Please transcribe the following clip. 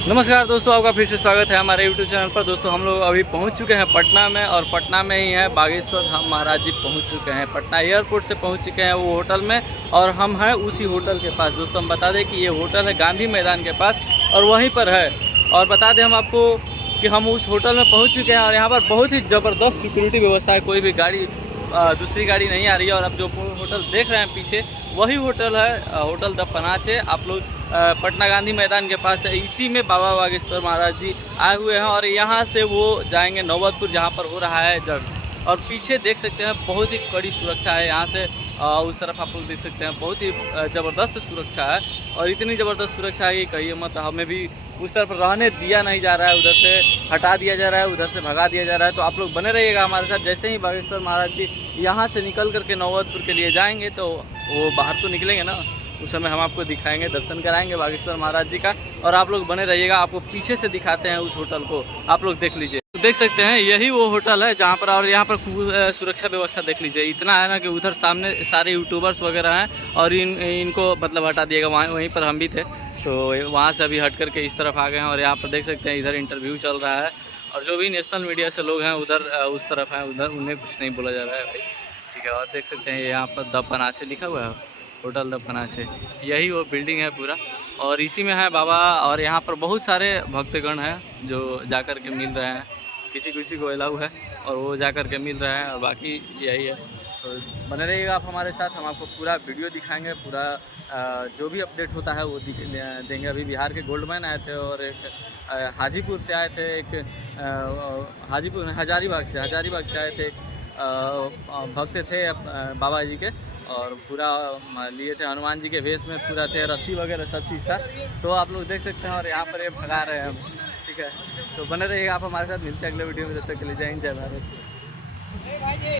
नमस्कार दोस्तों, आपका फिर से स्वागत है हमारे YouTube चैनल पर। दोस्तों हम लोग अभी पहुंच चुके हैं पटना में, और पटना में ही है बागेश्वर धाम महाराज जी पहुंच चुके हैं। पटना एयरपोर्ट से पहुंच चुके हैं वो होटल में, और हम हैं उसी होटल के पास। दोस्तों हम बता दें कि ये होटल है गांधी मैदान के पास, और वहीं पर है। और बता दें हम आपको कि हम उस होटल में पहुँच चुके हैं, और यहाँ पर बहुत ही ज़बरदस्त सिक्योरिटी व्यवस्था है। कोई भी गाड़ी दूसरी गाड़ी नहीं आ रही है। और अब जो होटल देख रहे हैं पीछे, वही होटल है होटल द पनाच है। आप लोग पटना गांधी मैदान के पास है। इसी में बाबा बागेश्वर महाराज जी आए हुए हैं, और यहाँ से वो जाएंगे नौबतपुर, जहाँ पर हो रहा है जग। और पीछे देख सकते हैं बहुत ही कड़ी सुरक्षा है। यहाँ से उस तरफ आप लोग देख सकते हैं बहुत ही ज़बरदस्त सुरक्षा है। और इतनी ज़बरदस्त सुरक्षा है कि कहिए मत, हमें भी उस तरफ रहने दिया नहीं जा रहा है, उधर से हटा दिया जा रहा है, उधर से भगा दिया जा रहा है। तो आप लोग बने रहिएगा हमारे साथ। जैसे ही बागेश्वर महाराज जी यहाँ से निकल करके नौबतपुर के लिए जाएंगे, तो वो बाहर तो निकलेंगे ना, उस समय हम आपको दिखाएंगे, दर्शन कराएंगे बागेश्वर महाराज जी का। और आप लोग बने रहिएगा, आपको पीछे से दिखाते हैं उस होटल को। आप लोग देख लीजिए, देख सकते हैं यही वो होटल है जहाँ पर। और यहाँ पर सुरक्षा व्यवस्था देख लीजिए, इतना है ना कि उधर सामने सारे यूट्यूबर्स वगैरह हैं, और इनको मतलब हटा दिएगा। वहीं पर हम भी थे, तो वहाँ से अभी हट करके इस तरफ आ गए हैं। और यहाँ पर देख सकते हैं इधर इंटरव्यू चल रहा है, और जो भी नेशनल मीडिया से लोग हैं उधर उस तरफ हैं, उधर उन्हें कुछ नहीं बोला जा रहा है भाई, ठीक है। और देख सकते हैं यहाँ पर द पनाचे लिखा हुआ है, होटल द पनाचे, यही वो बिल्डिंग है पूरा। और इसी में है बाबा। और यहाँ पर बहुत सारे भक्तगण हैं जो जाकर के मिल रहे हैं, किसी किसी को अलाउ है और वो जाकर के मिल रहे हैं, और बाकी यही है। तो बने रहिएगा आप हमारे साथ, हम आपको पूरा वीडियो दिखाएंगे। पूरा जो भी अपडेट होता है वो देंगे। अभी बिहार के गोल्डमैन आए थे, और एक हाजीपुर से आए थे, एक हजारीबाग से आए थे। भक्त थे बाबा जी के, और पूरा लिए थे हनुमान जी के वेश में, पूरा थे, रस्सी वगैरह सब चीज़ था। तो आप लोग देख सकते हैं। और यहाँ पर ये भगा रहे हैं, ठीक है। तो बने रहिएगा आप हमारे साथ, मिलते हैं अगले वीडियो में। जब तक के लिए जय हिंद, जय भारत।